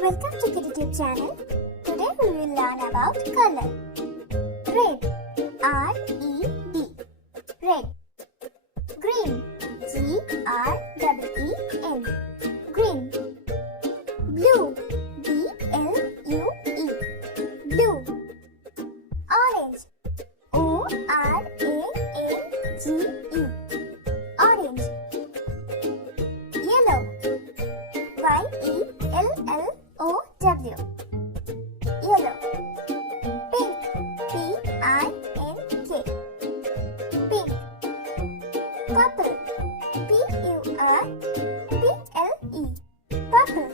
Welcome to Humery Channel. Today we will learn about color. Red, R-E-D, red. Green, G-R-E-E-N, green. Blue, B-L-U-E, blue. Orange, O-R-A-N-G-E, orange. Yellow, Y-E-L-L-O-W, yellow. Pink, P-I-N-K, pink. Purple, P-U-R-P-L-E, purple.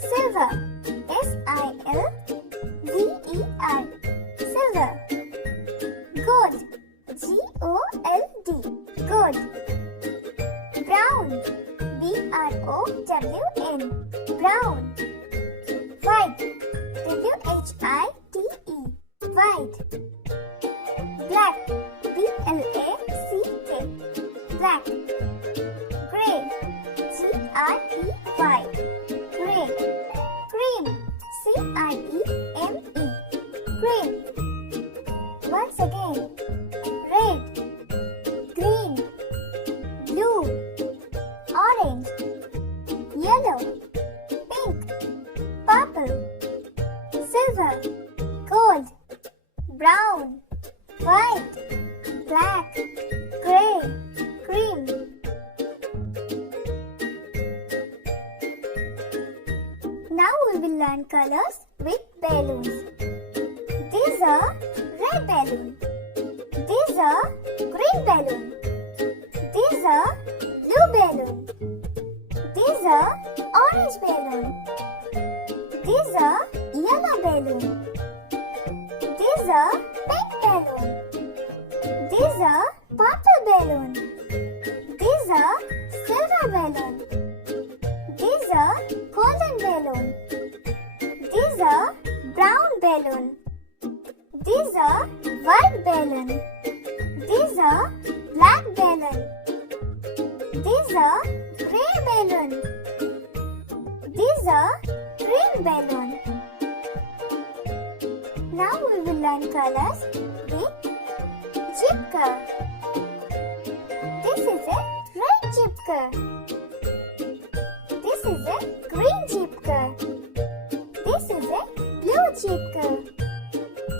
Silver, S-I-L-V-E-R, silver. Gold, G-O-L-D, gold. Brown, B-R-O-W-N, brown. White, W-H-I-T-E, white. Black, B-L-A-C-K, black. Gray, G-R-E-Y, gray. Cream, C-R-E-M-E, cream. Once again, red, green, blue, orange, yellow, pink, purple, silver, gold, brown, white, black, gray, cream. Now we will learn colors with balloons. These are red balloon. These are green balloon. These are blue balloon. These are orange balloon. These are yellow balloon. These are pink balloon. These are purple balloon. These are silver balloon. These are golden balloon. These are brown balloon. These are white balloon. These are black balloon. These are gray balloon. These are green balloon. Now we will learn colors with chipka. This is a red chipka. This is a green chipka. This is a blue chipka.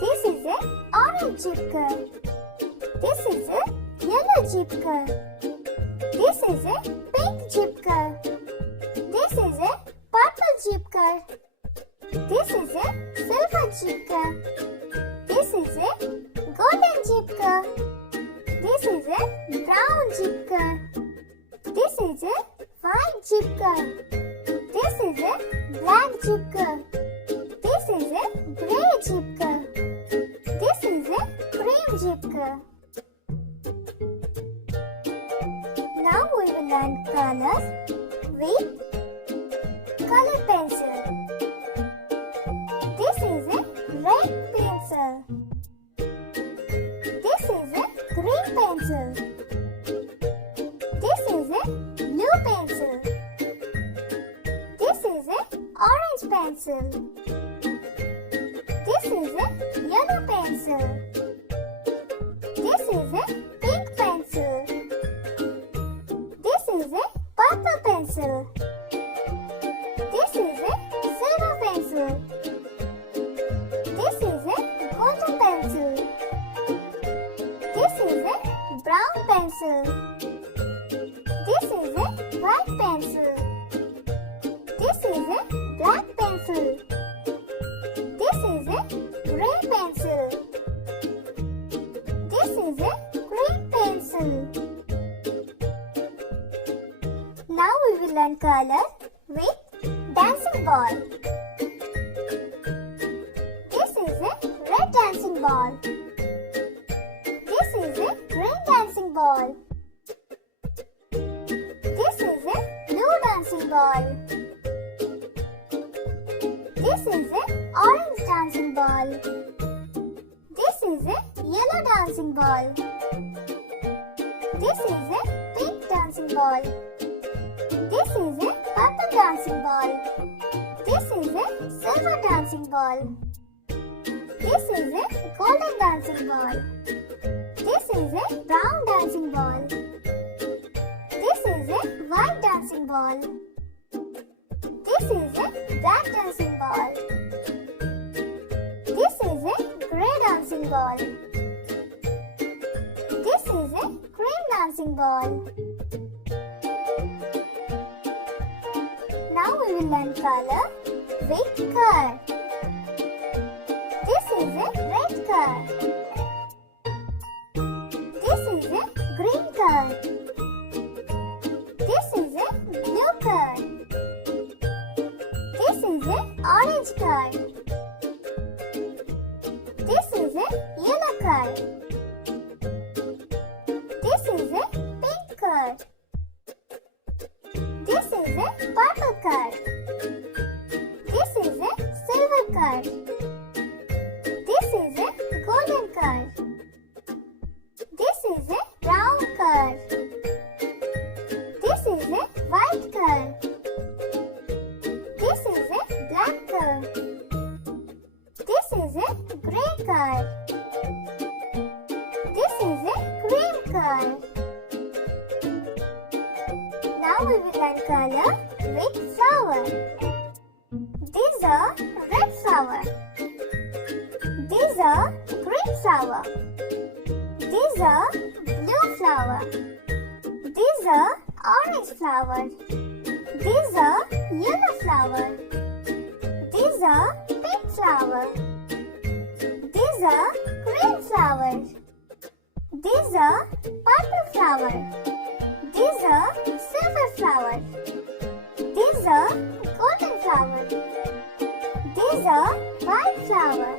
This is a orange chipka. This is a yellow chipka. This is a pink chipka. This is a purple chipka. This is a silver chipka. This is a golden chipka. This is a brown chipka. This is a white chipka. This is a black chipka. This is a gray chipka. This is a cream chipka. Now we will learn colors with color pencil. This is a red pencil. This is a green pencil. This is a blue pencil. This is a orange pencil. This is a yellow pencil. This is a pink pencil. This is a purple pencil. This is a silver pencil. This is a golden pencil. This is a brown pencil. This is a white pencil. This is a black pencil. This is a gray pencil. This is a green pencil. Now we will learn color with dancing ball. This is a red dancing ball. This is a green dancing ball. This is a blue dancing ball. This is a orange dancing ball. This is a yellow dancing ball. This is a pink dancing ball. This is a purple dancing ball. a silver dancing ball. This is a golden dancing ball. This is a brown dancing ball. This is a white dancing ball. This is a black dancing ball. This is a grey dancing ball. This is a cream dancing ball. Now we will learn color with card. This is a red card. This is a green card. This is a blue card. This is a orange card. This is a yellow card. This is a pink card. This is a purple card. This is a silver card. This is a golden card. This is a brown card. This is a white card. This is a black card. This is a grey card. This is a cream card. Now we will learn color with flower. These are red flower. These are green flower. These are blue flower. These are orange flower. These are yellow flower. These are pink flower. These are green flower. These are purple flower. These are silver flower. These are golden flower. These are white flower.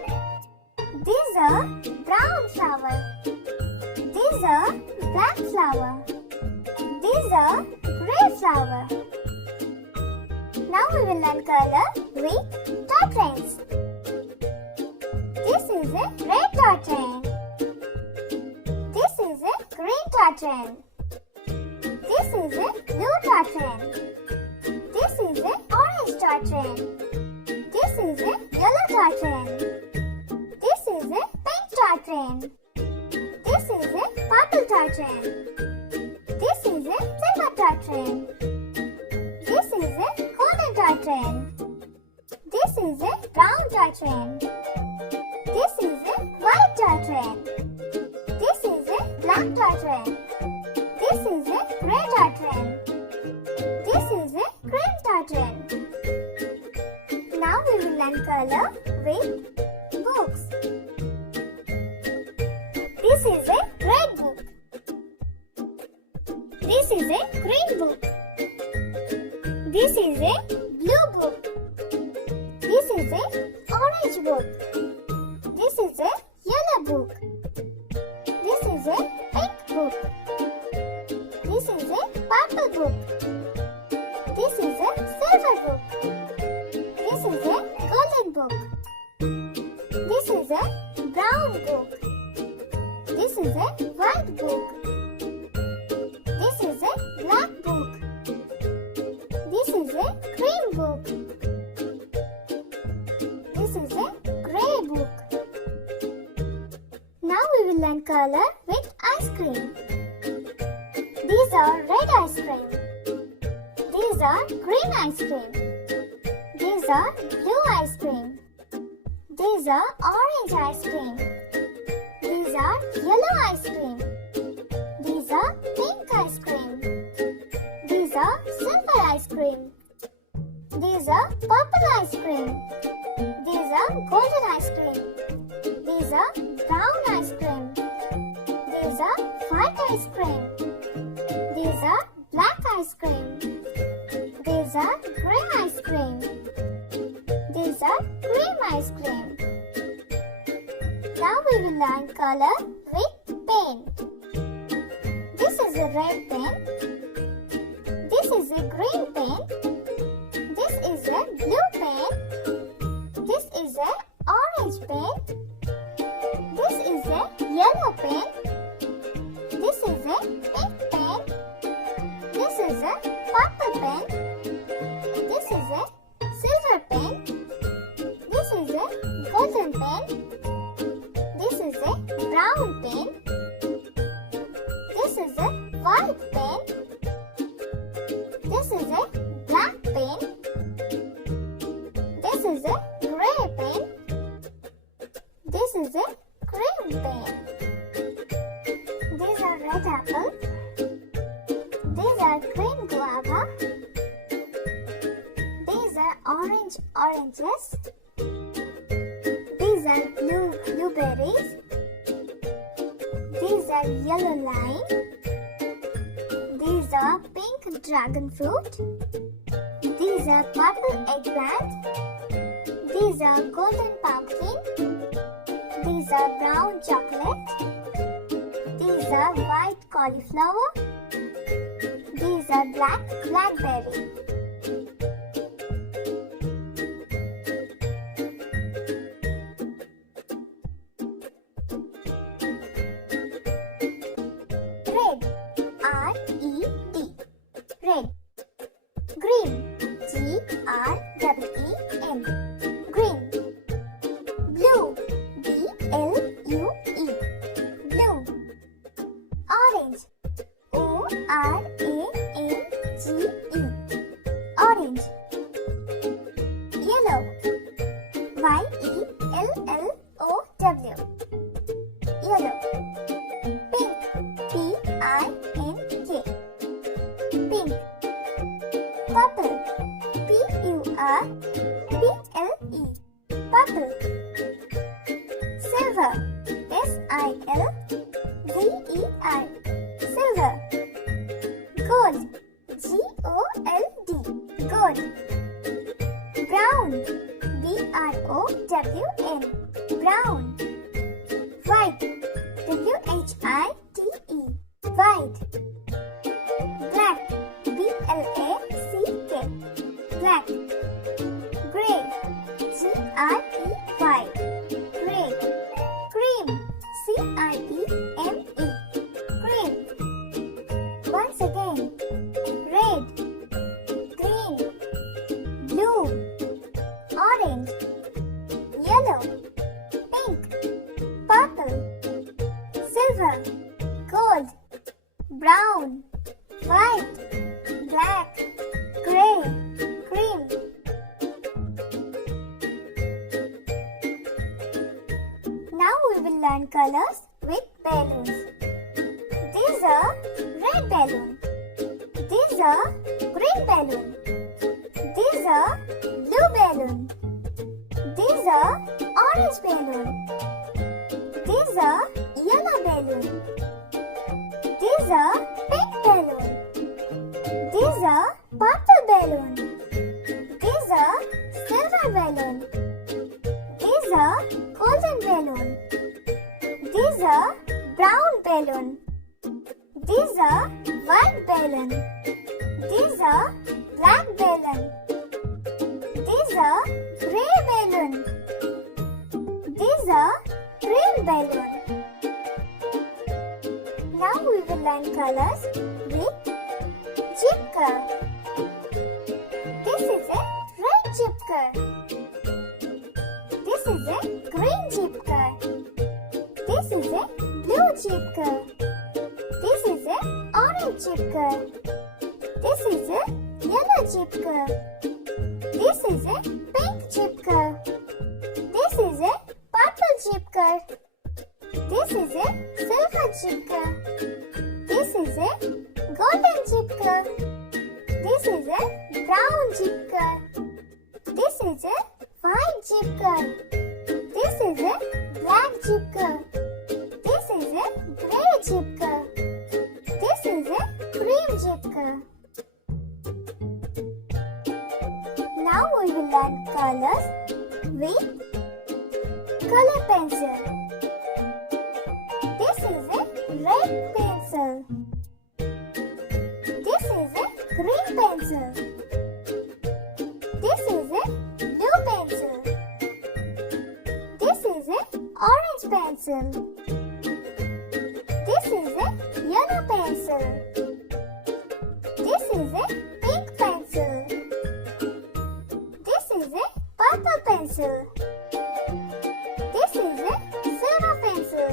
These are brown flower. These are black flower. These are grey flower. Now we will learn color with dot trains. This is a red dot train. This is a green dot train. This is a blue dot train. This is a orange dot train. This is a yellow dot train. This is a pink dot train. This is a purple dot train. This is a silver dot train. This is a golden dot train. This is a brown dot train. This is a white dot train. This is a black dot train. This is a grey dot train. This is a cream dot train. Now we will learn color with books. This is a red book. This is a green book. This is a blue book. This is a orange book. This is a yellow book. This is a pink book. This is a purple book. This is a silver book. This is a golden book. This is a brown book. This is a white book. This is a black book. This is a cream book. This is a grey book. Now we will learn color with ice cream. These are red ice cream. These are green ice cream. These are blue ice cream. These are orange ice cream. These are yellow ice cream. These are pink ice cream. These are silver ice cream. These are purple ice cream. These are golden ice cream. These are brown ice cream. These are white ice cream. These are black ice cream. These are grey ice cream. These are cream ice cream. Now we will learn color with pen. This is a red pen. This is a green pen. This is a blue pen. This is a orange pen. This is a yellow pen. This is a pink pen. This is a purple pen. This is a silver pen. green pen. These are red apples. These are green guava. These are orange oranges. These are blue blueberries. These are yellow lime. These are pink dragon fruit. These are purple eggplant. These are golden pumpkin. These are brown chocolate. These are white cauliflower. These are black blackberry. Red, R-E-D, red. Green, G-R-E-E-N, green. Blue, B-L-U-E, blue. Orange, O-R-A-N-G-E, orange. Yellow, Y-E-L-L-O-W, yellow. Pink, P-I-N-K, pink. Purple, P-U-R-P-L-E, purple. Silver, S-I-L-V-E-R, silver. Gold, G-O-L-D, gold. Brown, B-R-O-W-N, brown. White, W-H-I-T-E, white. Black, B-L-A-C-K, black. Gray, G-R-E-Y, gray. Cream, C-R-E-M-E, cream. Once again, red, green, blue, orange, yellow, pink, purple, silver, gold, brown, white, black, gray, cream. Now we will learn colors with balloons. These are red balloon. These are green balloon. These are blue balloon. These are orange balloon. These are yellow balloon. These are pink balloon. These are purple balloon. These are silver balloon. These are golden balloon. These are brown balloon. These are white balloon. These are black balloon. These are gray balloon. These are green balloon. Now we will learn colors with chipka. This is a red chipka. This is a green chipka. This is a blue chipka. This is a orange chipka. This is a yellow chipka. This is a pink chipka. This is a purple chipka. This is a silver chipka. This is a golden chipka. This is a brown chipka. This is a white chipka. This is a black chipka. This is a gray chipka. This is a cream chipka. Now we will learn colors with color pencil. This is a red pencil. This is a green pencil. This is a blue pencil. This is a orange pencil. This is a yellow pencil. This is a pink pencil. This is a purple pencil. This is a silver pencil.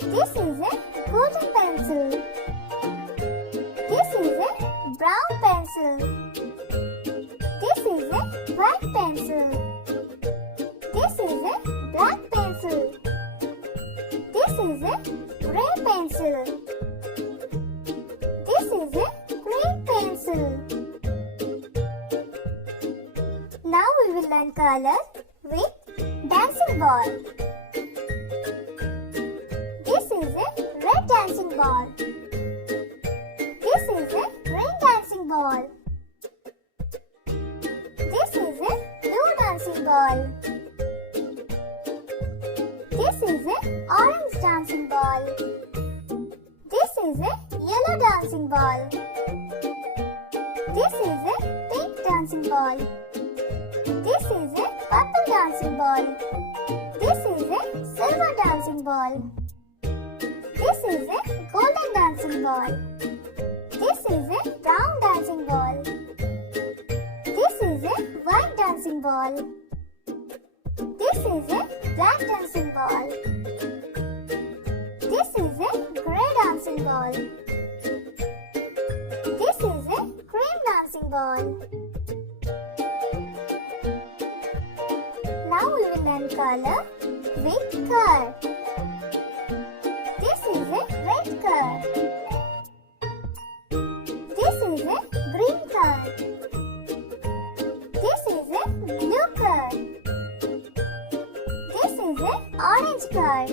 This is a golden pencil. This is a brown pencil. This is a white pencil. This is a black pencil. color with dancing ball. This is a red dancing ball. This is a green dancing ball. This is a blue dancing ball. This is a orange dancing ball. This is a yellow dancing ball. This is a pink dancing ball. This is a purple dancing ball. This is a silver dancing ball. This is a golden dancing ball. This is a brown dancing ball. This is a white dancing ball. This is a black dancing ball. This is a grey dancing ball. This is a cream dancing ball. Now we will learn color with curd. This is a red curd. This is a green curd. This is a blue curd. This is a orange curd.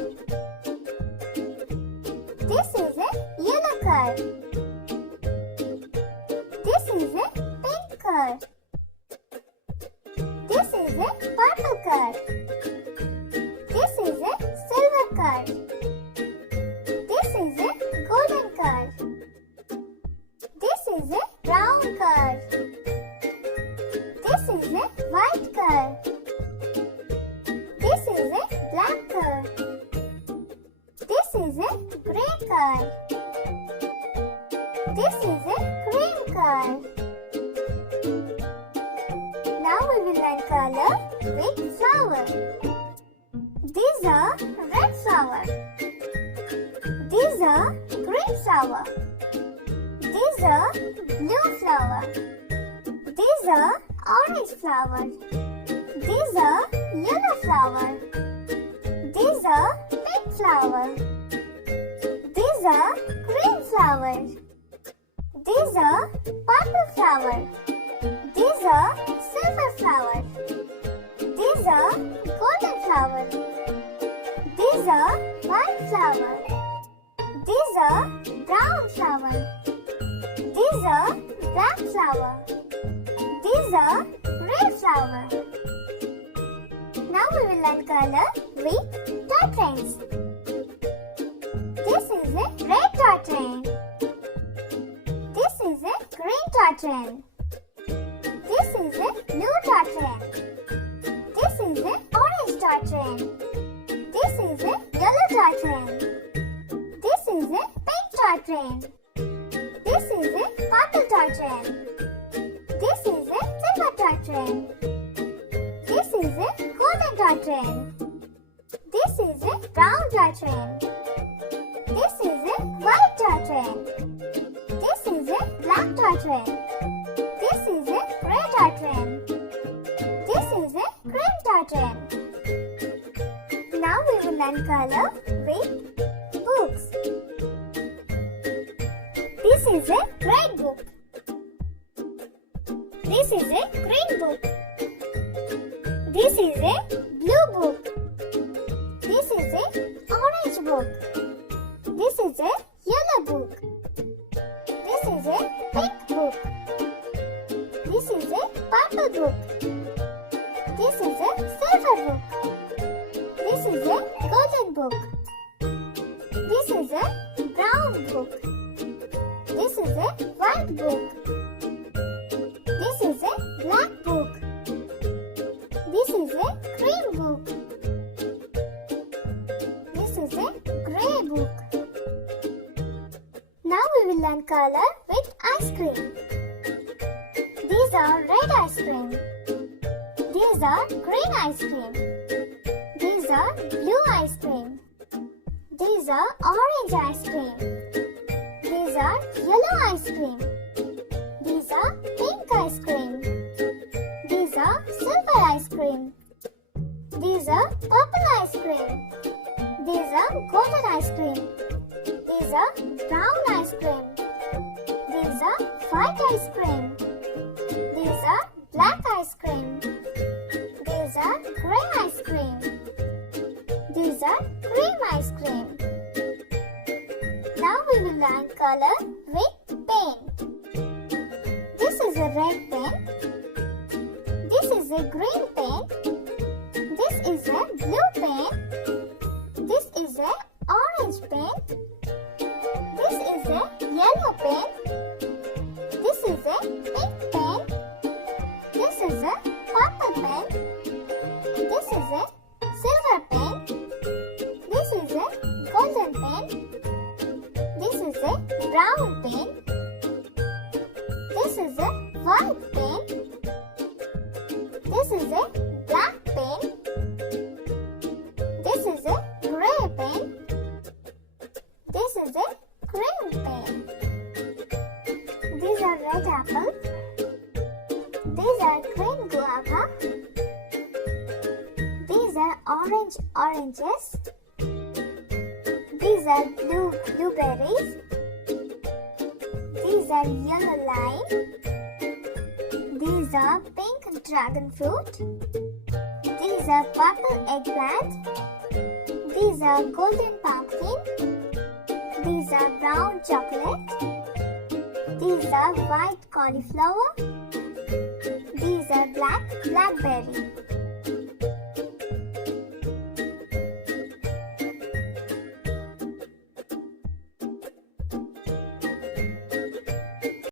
This is a yellow curd. This is a pink curd. This is a purple curd. This is a silver curd. This is a golden curd. This is a brown curd. This is a white curd. This is a black curd. This is a grey curd. This is a cream curd. Now we will learn color with flower. These are red flower. These are green flower. These are blue flower. These are orange flower. These are yellow flower. These are pink flower. These are green flower. These are purple flower. These are silver flower. These are golden flower. These are white flower. These are brown flower. These are black flower. These are red flower. Now we will learn color with dot trains. This is a red dot train. This is a green dot train. This is a blue dot train. This is a orange dot train. This is a yellow dot train. This is a pink dot train. This is a purple dot train. This is a silver dot train. This is a golden dot train. This is a brown dot train. This is a white dot train. This is a black dot train. This is a red dot train. This is a green dot train. Now we will learn color with books. This is a red book. This is a green book. This is a blue book. This is a orange book. This is a yellow book. This is a pink book. This is a purple book. This is a silver book. This is a golden book. This is a brown book. This is a white book. This is a black book. This is a cream book. This is a grey book. Now we will learn color with ice cream. These are red ice cream. These are green ice cream. These are blue ice cream. These are orange ice cream. These are yellow ice cream. These are pink ice cream. These are silver ice cream. These are purple ice cream. These are golden ice cream. These are brown ice cream. These are white ice cream. These are black ice cream. These are cream ice cream. Now we will learn color with pen. This is a red pen. This is a green pen. This is a blue pen. This is a orange pen. This is a yellow pen. This is a pink pen. This is a purple pen. This is a silver pen. This is a golden pen. This is a brown pen. This is a white pen. This is a black pen. This is a gray pen. This is a green pen. These are red apples. These are green guava. These are orange oranges. These are blue blueberries. These are yellow lime. These are pink dragon fruit. These are purple eggplant. These are golden pumpkin. These are brown chocolate. These are white cauliflower. These are blackberry.